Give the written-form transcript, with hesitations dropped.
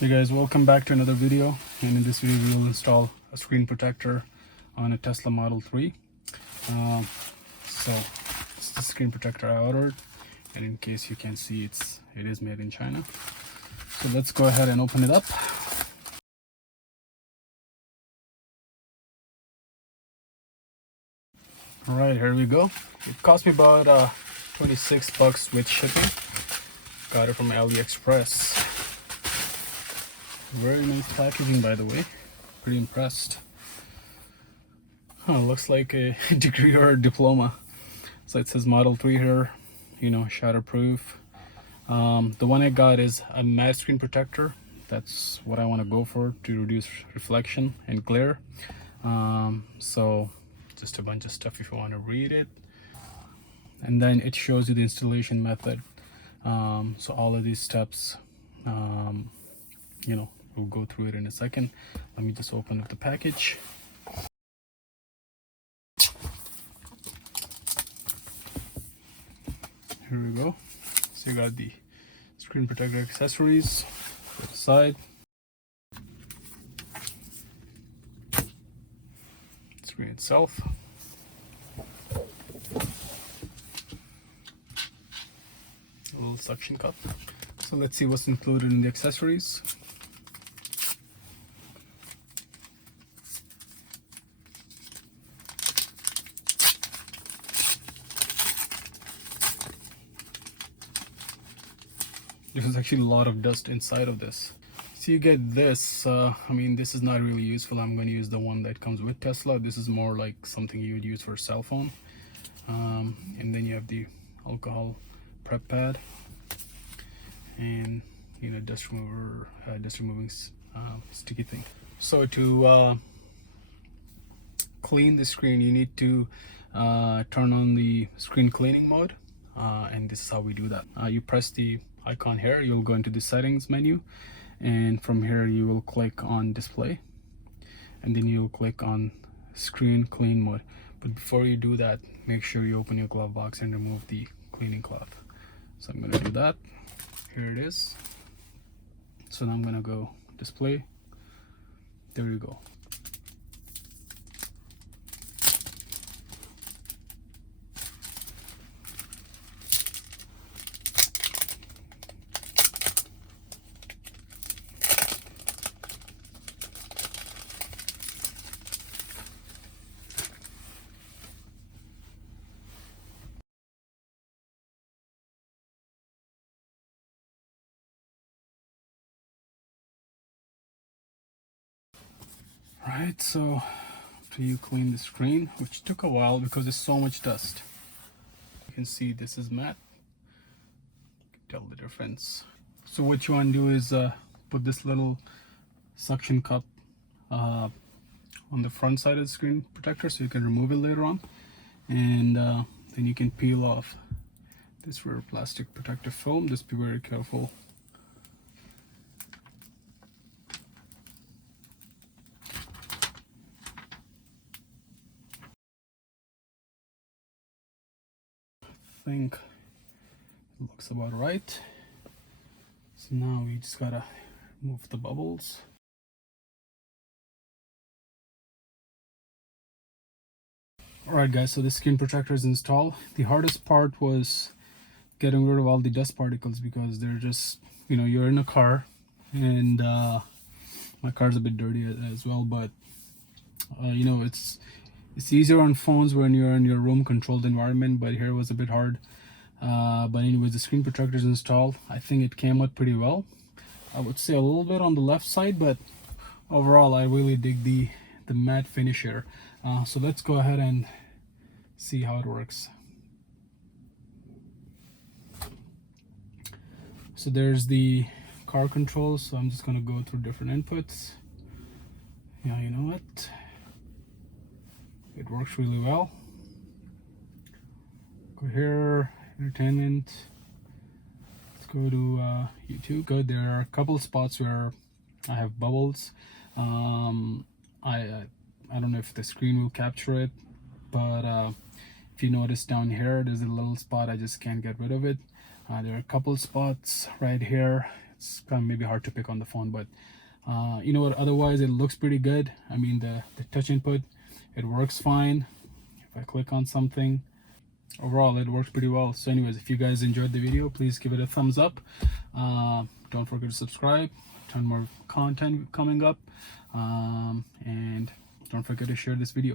Hey guys, welcome back to another video, and in this video we will install a screen protector on a Tesla Model 3. So it's the screen protector I ordered, and in case you can see, it is made in China. So let's go ahead and open it up. Alright, here we go. It cost me about 26 bucks with shipping. Got it from AliExpress. Very nice packaging, by the way. Pretty impressed. Looks like a degree or a diploma. So it says Model 3 here, shatterproof. The one I got is a matte screen protector. That's what I want to go for to reduce reflection and glare. So just a bunch of stuff if you want to read it. And then it shows you the installation method. So all of these steps, we'll go through it in a second. Let me just open up the package. Here we go. So you got the screen protector accessories to the side. Screen itself. A little suction cup. So let's see what's included in the accessories. There's actually a lot of dust inside of this. So you get this. This is not really useful. I'm going to use the one that comes with Tesla. This is more like something you would use for a cell phone. And then you have the alcohol prep pad and dust removing sticky thing. So to clean the screen, you need to turn on the screen cleaning mode, and this is how we do that. You press the icon here, you'll go into the settings menu, and from here you will click on display, and then you'll click on screen clean mode. But before you do that, make sure you open your glove box and remove the cleaning cloth. So I'm going to do that. Here it is. So now I'm going to go display. There you go. Right, so after you clean the screen, which took a while because there's so much dust. You can see this is matte. You can tell the difference. So what you want to do is put this little suction cup on the front side of the screen protector so you can remove it later on. And then you can peel off this rear plastic protective film. Just be very careful. I think it looks about right. So now we just gotta remove the bubbles. Alright guys, so the screen protector is installed. The hardest part was getting rid of all the dust particles because they're just, you're in a car, and my car's a bit dirty as well, but it's easier on phones when you're in your room controlled environment, but here it was a bit hard. But anyways, the screen protector is installed. I think it came out pretty well. I would say a little bit on the left side, but overall I really dig the matte finish here. So let's go ahead and see how it works. So there's the car controls, so I'm just going to go through different inputs. Yeah, you know what? It works really well. Go here, entertainment. Let's go to YouTube. Good. There are a couple spots where I have bubbles. I don't know if the screen will capture it, but if you notice down here, there's a little spot. I just can't get rid of it. There are a couple spots right here. it's kind of maybe hard to pick on the phone, but you know what, otherwise it looks pretty good. I mean, the touch input, it works fine. If I click on something, overall it works pretty well. So anyways, if you guys enjoyed the video, please give it a thumbs up. Don't forget to subscribe, ton more content coming up, and don't forget to share this video.